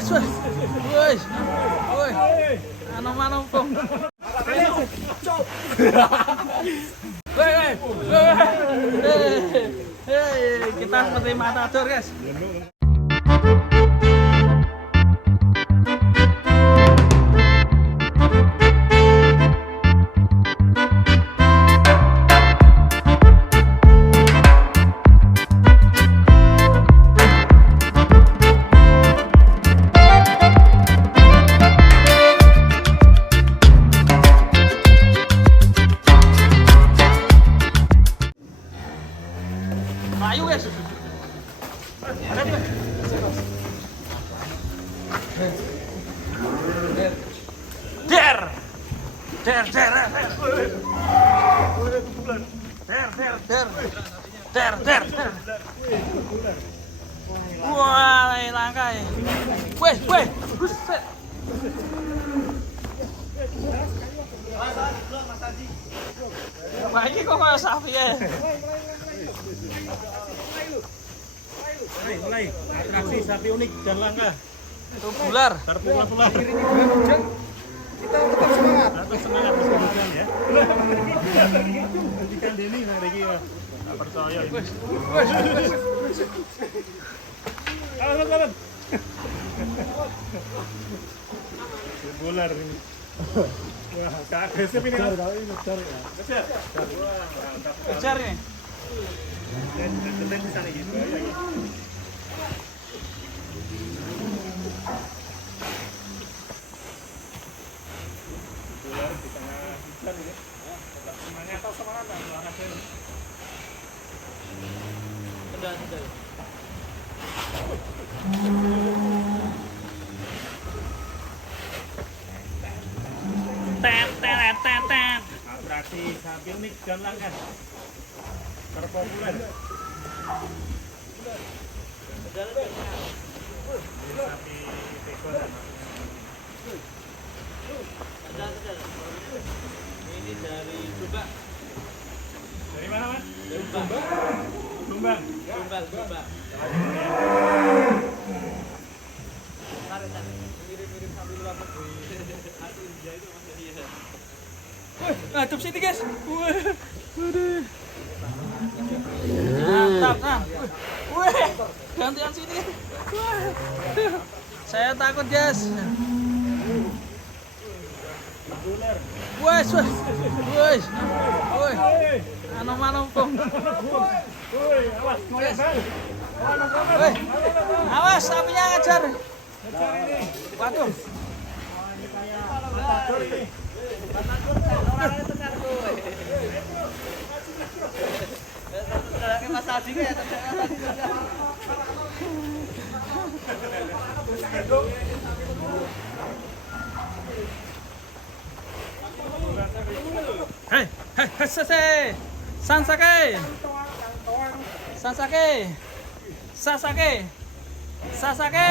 Wes, wes, wes, wes, ano pong. Kita seperti matador guys. Ayo guys. Der. Wah, langkai. Weh. Buset. Wah, ini kok kayak sapi ya. Mulai atraksi sapi unik dan langka. Tubular. Terpular-pular. Kita tetap semangat. Tetap semangat meski hujan ya. Hentikan Denny hari ini ya. Tak percaya ini. Alam. Tubular ini. Wah, tak agresif ini. Kejar ya. Kejar. Kejar nih. Ketemu sana gitu ya. Tubular di tengah hujan ini. Tetap semangat atau semangat lah ini. Sudah. Tet. Atraksi sapi unik dan langka terpopuler. Sapi begonan. Ini dari Jombang. Dari mana mas? Jombang. Jombang. Mirip-mirip sapi luar negeri. Asli India itu masih dia. Adep sini guys. Waduh. Mantap. Wih, gantian sini. Saya takut guys. Wes. Ano pong. Awas, sapinya ngejar. Waduh. Mas Adi ya. Hei, Sasake.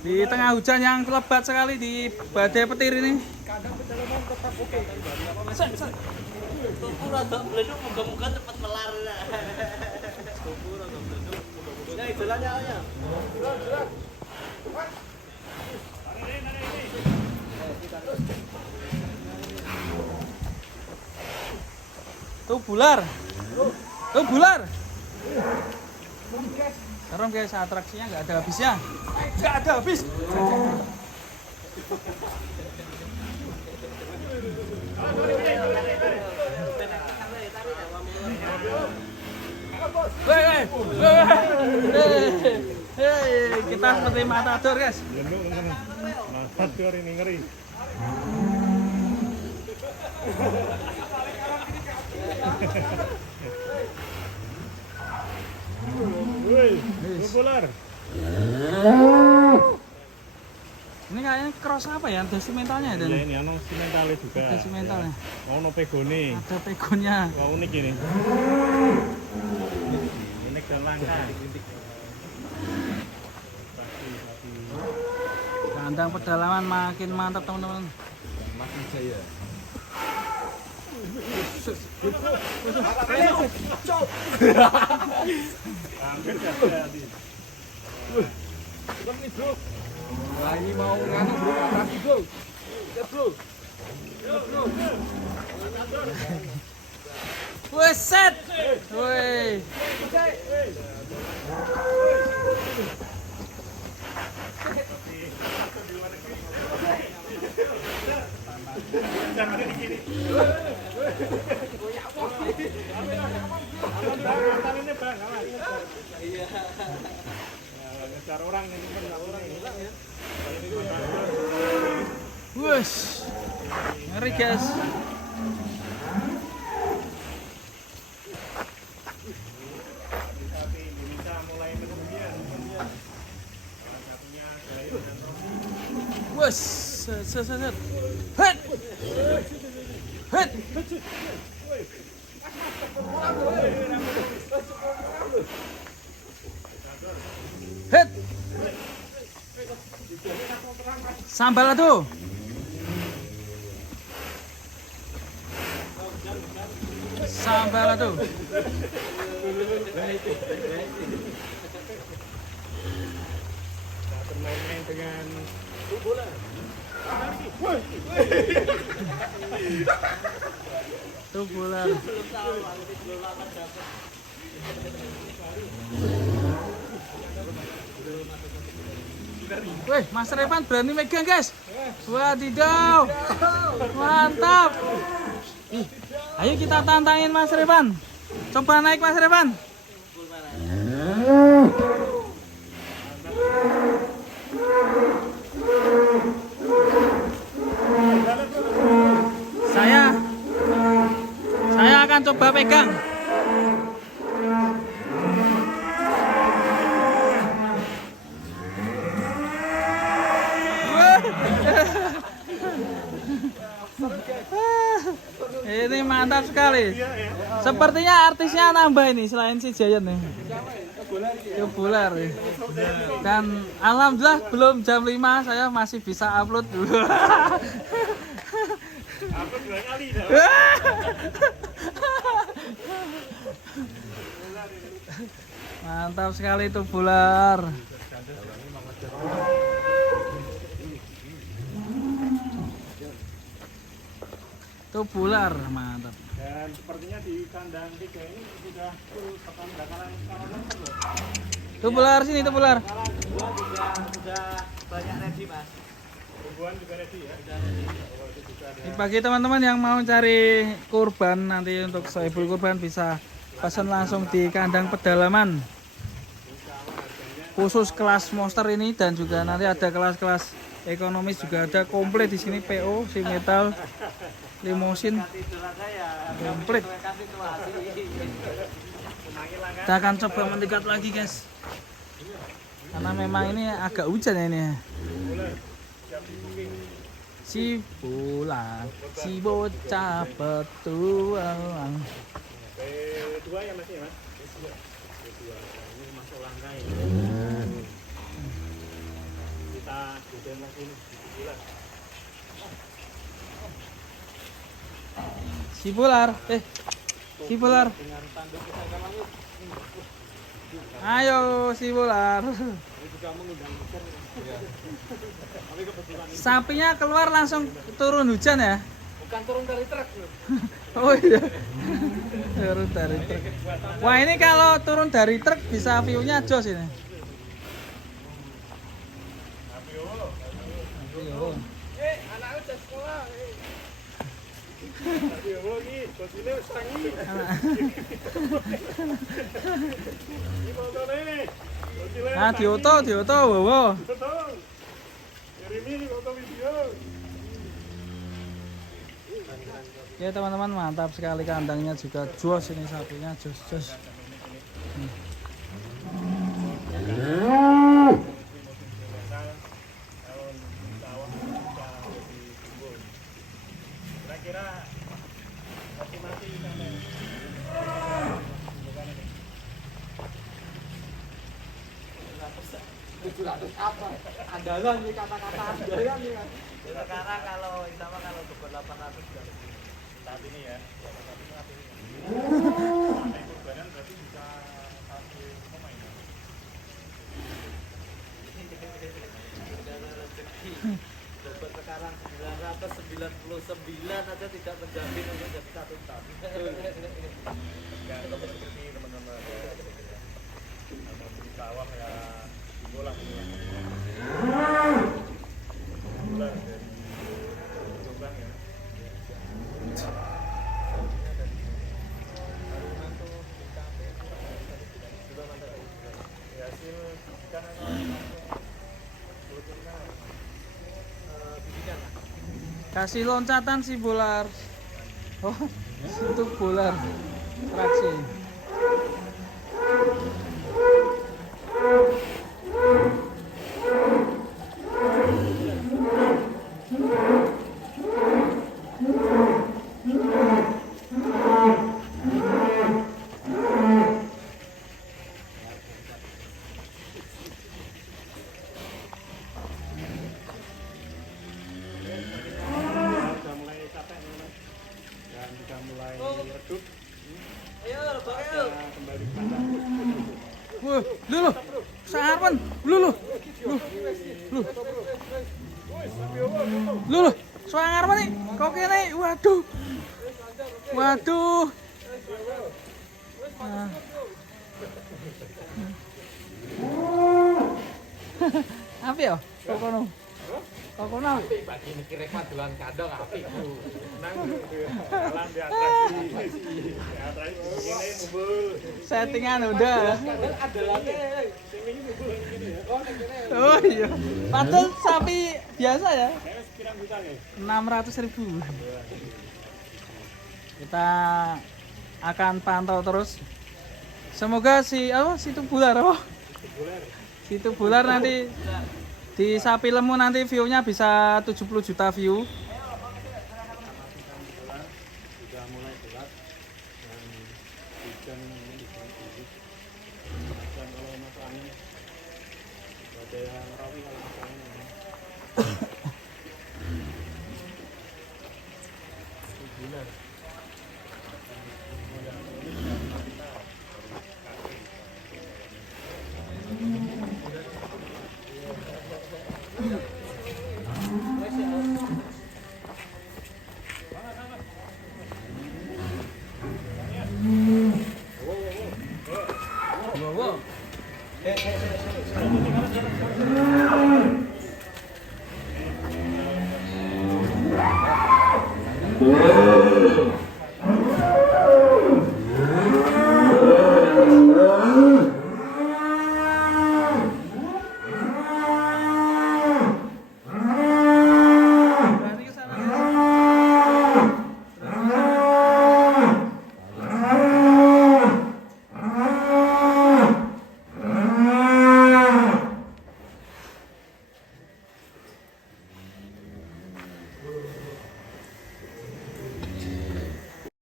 Di tengah hujan yang lebat sekali di badai petir ini. Kadang perjalanan tetap oke. Tumpul agak beleduk, moga-moga cepat melar. Tumpul agak beleduk, moga-moga. Nah, jalannya aja. Jalan. Tubular. Serem guys, atraksinya nggak ada habisnya. Nggak ada habis. Kita seperti matador guys. Matador ini ngeri. Woi, populer. Ini kayaknya cross apa ya? Ada simentalnya ya? Ya ini ano simentalnya juga. Ada simentalnya. Ono pegone. Ada pegonnya. Wah unik ini. Unik dan langka. Kandang pedalaman makin mantap teman-teman. Makin jaya. Hampir jadi. Cepet nih bro. Wah ini mau nganu bro, atraksi bro. Ya bro. Ya bro. Wih, set. Wih. Tangannya bang, awas. Iya. Ngejar orang ini kan orang hilang ya. Wush. Ngeri guys. Tapi Indonesia mulai kemudian salah satunya Gayo dan Romi. Wush. Set. Hit. Hit. Hit. Sambal tuh. Sambal tuh. Kita bermain-main dengan bola. Tuh bola. Wih, Mas Revan berani megang guys. Wadidaw. Mantap. Ih, ayo kita tantangin Mas Revan. Coba naik Mas Revan. Saya akan coba pegang. Ini mantap sekali. Sepertinya artisnya nambah ini selain si Giant nih. Kebular. Dan alhamdulillah belum jam 5 saya masih bisa upload dulu. Upload 2 kali dah. Mantap sekali itu bular. Itu bular, mantap. Dan sepertinya di kandang 3 ini sudah full pakan bakalan kawanan loh. Itu bular sini, itu bular. Sudah banyak ready mas. Tumbuhan juga ready ya. Ini bagi teman-teman yang mau cari kurban nanti untuk Soebul Kurban bisa pesan langsung di kandang pedalaman. Khusus kelas monster ini dan juga nanti ada kelas-kelas ekonomis juga ada komplit di sini PO, si metal, limosin, komplit. Kita akan coba mendekat lagi guys, karena memang ini agak hujan ya ini. Si bola, si bocah petualang. P2 ya masih ya mas? P2. Ini masuk langkai. Kita hujan lagi nih, bulan. Si bolar, si bolar. Dengan tanduk kesayangan langit. Ayo si bolar. Ini juga mengundang hujan. Tapi kebetulan ini Sapinya keluar langsung turun hujan ya? Bukan turun dari truk. Oh iya. Turun dari truk. Wah ini kalau turun dari truk bisa view-nya jos ini. View. Anaknya udah sekolah. Ayo lagi, bosnya sangi. Ini fotonya nih. Nah dioto, wow. Betul. Kirim ini foto video. Ya teman-teman mantap sekali kandangnya juga jos ini sapinya jos. Kira-kira estimasi sampai apa? Andalan nih kata-kata andalan nih mas. Sekarang kalau sama kalau kebun 800 sudah lebih. saat ini ya. Sampai kurbanan berarti bisa 1 koma ya. Bobot sekarang 999 aja tidak menjamin untuk jadi satu ton. Ya, seperti teman-teman ya. Kalau beli sawah ya bola bulan dari Jombang ya. Ya, hasil ikan Kasih loncatan si bolar. Oh, itu bolar. Traksi. sudah mulai capek teman-teman. Dan sudah mulai redup. Ayo, Bang, ayo. Kita kembali ke pasar. Wah, lu. Saarpan. Lu. Lu. Sangar apa nih? Kok kene? Waduh. Waduh. Nah. Apa ya? Kok kono? Kok kono? Bagi mikir rekmat dolan kadang apik bro. Nang jalan di atraksi. Di atraksi begini ngumpul. Settingan udah. Kadang ada lagi. Sing ini ngumpul gini ya. Oh iya. Padahal sapi biasa ya. Kayaknya sekiran juta nih. 600.000. Kita akan pantau terus. Semoga situ bular apa? Situ bular nanti di sapi lemu nanti view-nya bisa 70 juta view. Sudah mulai gelap dan hujan ini tinggi. Dan kalau masuk angin ada yang rawi kalau masuk angin.